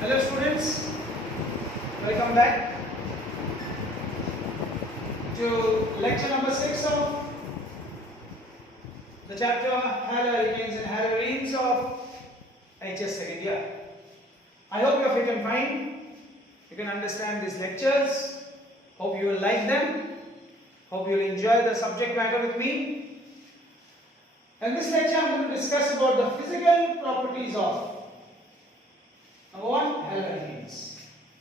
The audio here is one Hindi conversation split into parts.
Hello students, welcome back to lecture number 6 of the chapter Haloalkanes and Haloarenes of HS second year. I hope you are fit and fine. You can understand these lectures. Hope you will like them. Hope you will enjoy the subject matter with me. In this lecture I am going to discuss about the physical properties of number 1, haloalkanes.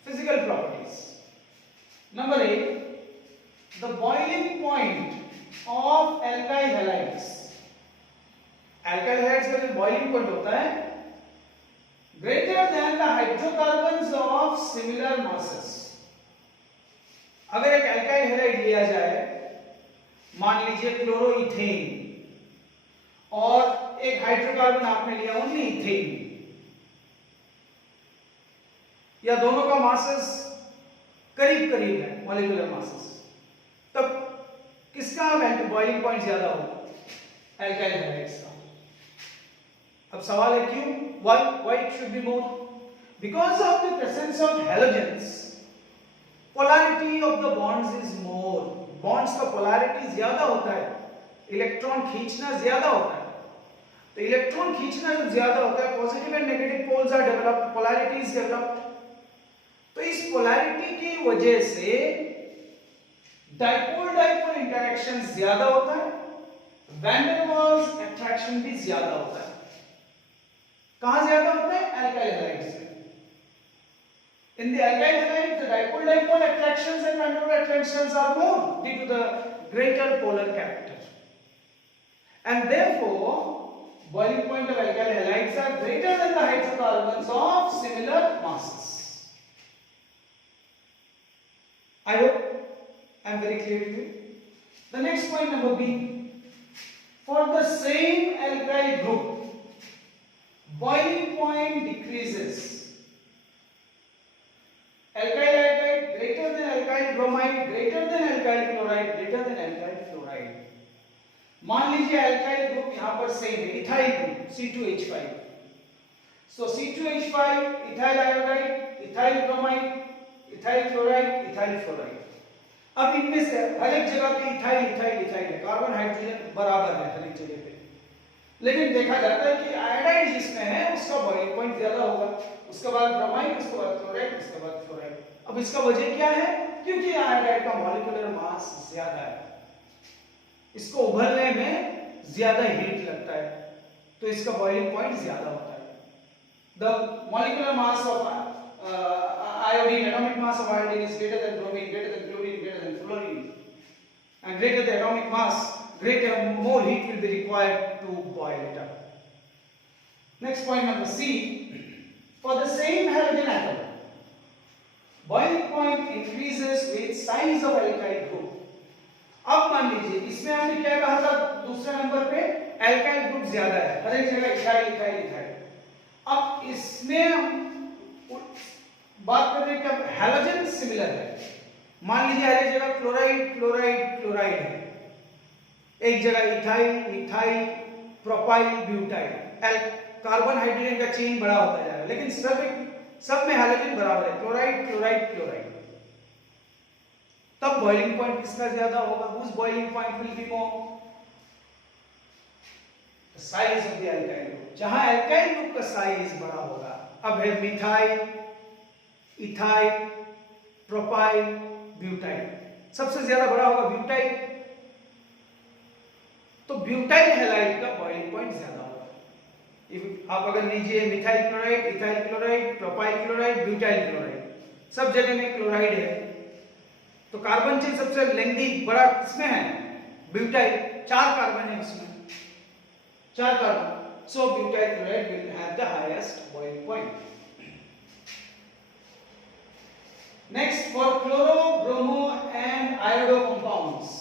Physical properties. Number 8, the boiling point of alkyl halides. Alkyl halides का जो boiling point होता है greater than the hydrocarbons of similar masses. अगर एक alkyl halide लिया जाए, मान लीजिए क्लोरोइथेन, और एक हाइड्रोकार्बन आपने लिया ओनली इथेन, या दोनों का मासेस करीब करीब है, मॉलिक्यूलर मासेस, तब किसका बॉइलिंग पॉइंट ज्यादा होगा? एल्काइल हैलाइड्स का. अब सवाल है क्यों? Why it should be more? Because of the presence of halogens, polarity of the bonds is more. Bonds का पोलैरिटी ज्यादा होता है, इलेक्ट्रॉन खींचना ज्यादा होता है. तो इलेक्ट्रॉन खींचना जब ज्यादा होता है, positive and negative poles are developed, polarity is developed. तो इस पोलैरिटी की वजह से डाइपोल डाइपोल इंटरेक्शन ज्यादा होता है, वैन डेर वाल्स अट्रैक्शन भी ज्यादा होता है. कहां ज्यादा होता है? एल्काइल हैलाइड्स में. In the alkyl halides, the dipole dipole attractions and van der Waals attractions are more due to the greater polar character, and therefore boiling point of alkyl halides are greater than the hydrocarbons of similar masses. I hope I am very clear to you. The next point, number B. For the same alkyl group, boiling point decreases. Alkyl iodide greater than alkyl bromide, greater than alkyl chloride, greater than alkyl fluoride. मान लीजिए alkyl ग्रुप यहाँ पर सेम है, ethyl group C2H5. So C2H5, ethyl iodide, ethyl bromide, ethyl chloride, ethyl fluoride. अब इनमें से हर एक जगह पे इथाइल इथाइल इथाइल है, कार्बन हाइड्रोजन बराबर है हर एक जगह पे. लेकिन देखा जाता है कि आयोडाइड जिसमें है उसका बॉइलिंग पॉइंट ज्यादा होगा, उसके बाद ब्रोमाइड, उसके बाद क्लोराइड, उसके बाद फ्लोराइड. अब इसका वजह क्या है? क्योंकि आयोडाइड का मॉलिक्यूलर मास ज्यादा है, इसको उबलने में ज्यादा हीट लगता है, तो इसका बॉइलिंग पॉइंट ज्यादा होता है. The molecular mass of iodine, atomic mass of iodine is greater than bromine, greater than chlorine, greater than fluorine, and greater the atomic mass, greater, more heat will be required to boil it up. Next point, number C. For the same halogen atom, boiling point increases with size of alkyl group. अब मान लीजिए इसमें हमने क्या कहा था? दूसरे नंबर पे alkyl ग्रुप ज्यादा है, हर एक जगह इथाइल इथाइल इथाइल. अब इसमें हम बात कर रहे हैं कि हैलोजन सिमिलर है. मान लीजिए हर एक जगह क्लोराइड क्लोराइड क्लोराइड है, एक जगह ethyl methyl propyl butyl, carbon hydrogen का चेन बड़ा होता जाएगा, लेकिन सब में हैलोजन बराबर है, क्लोराइड क्लोराइड क्लोराइड. तब बॉइलिंग पॉइंट किसका ज्यादा होगा? whose boiling point will be more? The size of the alkyl group. जहां alkyl group का साइज बड़ा होगा. अब है मिथाइल, इथाइल, प्रोपाइल, ब्यूटाइल. सबसे ज्यादा बड़ा होगा ब्यूटाइल, तो ब्यूटाइल हैलाइड का बॉइलिंग पॉइंट ज्यादा होगा. आप अगर लीजिए methyl chloride, ethyl chloride, propyl chloride, butyl chloride, सब जगह में क्लोराइड है, तो कार्बन चेन सबसे लेंथी बड़ा किसमें है? ब्यूटाइल. 4 कार्बन है उसमें, 4 carbon. So butyl chloride will have the highest boiling point. Next, for chloro, bromo and iodo compounds,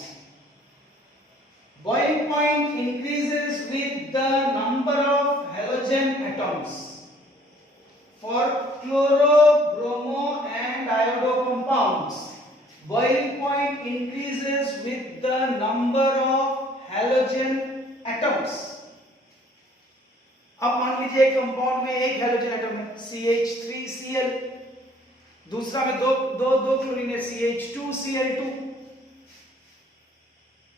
boiling point increases with the number of halogen atoms. For chloro, bromo and iodo compounds, boiling point increases with the number of halogen atoms. अब मान लीजिए एक कंपाउंड में एक हैलोजन एटम है CH3Cl, Cl, दूसरा में दो क्लोरीन है CH2Cl2,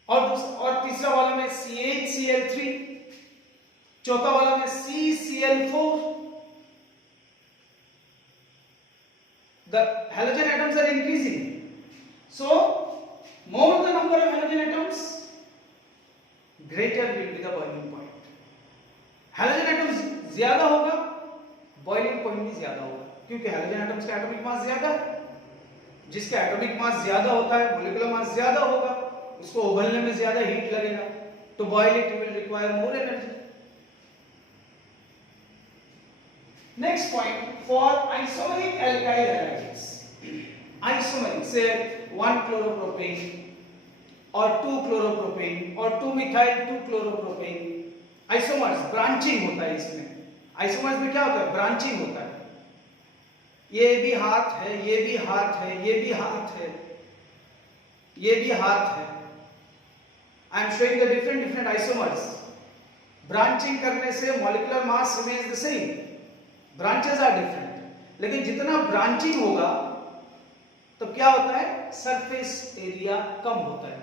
और तीसरा वाला में CHCl3, चौथा वाला में CCl4. The halogen atoms are increasing. So, more the number of halogen atoms, greater will be the boiling point. Halogen atoms ज्यादा होगा, boiling point भी ज्यादा होगा, क्योंकि halogen atoms का atomic mass ज्यादा है. जिसका atomic mass ज्यादा होता है, molecular mass ज्यादा होगा, उसको उबलने में ज्यादा heat लगेगा, to boil it will require more energy. Next point, for isomeric alkyl halides. Isomeric, say 1 chloropropane or 2 chloropropane or 2 methyl 2 chloropropane. Isomers, branching होता है इसमें. Isomers में क्या होता है? Branching होता है. ये भी हाथ है, ये भी हाथ है, ये भी हाथ है, ये भी हाथ है. I am showing the different isomers. Branching करने से molecular mass remains the same. Branches are different, लेकिन जितना ब्रांचिंग होगा तो क्या होता है? सरफेस एरिया कम होता है.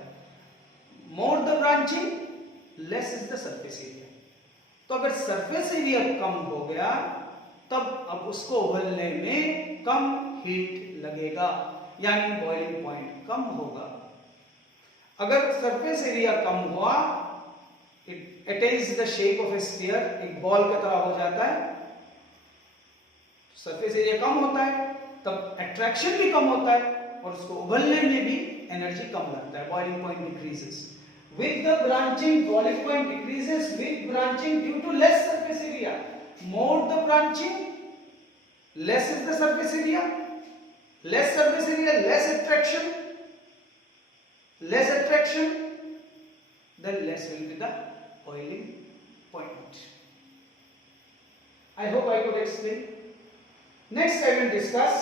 मोर the branching, less is the surface area. तो अगर सरफेस एरिया कम हो गया तब अब उसको उबलने में कम हीट लगेगा, यानी बॉइलिंग पॉइंट कम होगा. अगर सरफेस एरिया कम हुआ, it attains the shape of A sphere, एक बॉल की तरह हो जाता है. सरफेस एरिया कम होता है तब अट्रैक्शन भी कम होता है और उसको उबलने में भी एनर्जी कम लगता है. Boiling point decreases with the branching. Boiling point decreases with branching due to less surface area. More the branching, less is the surface area. Less surface area, less attraction. Less attraction, then less will be the boiling point. I hope I could explain. Next I will discuss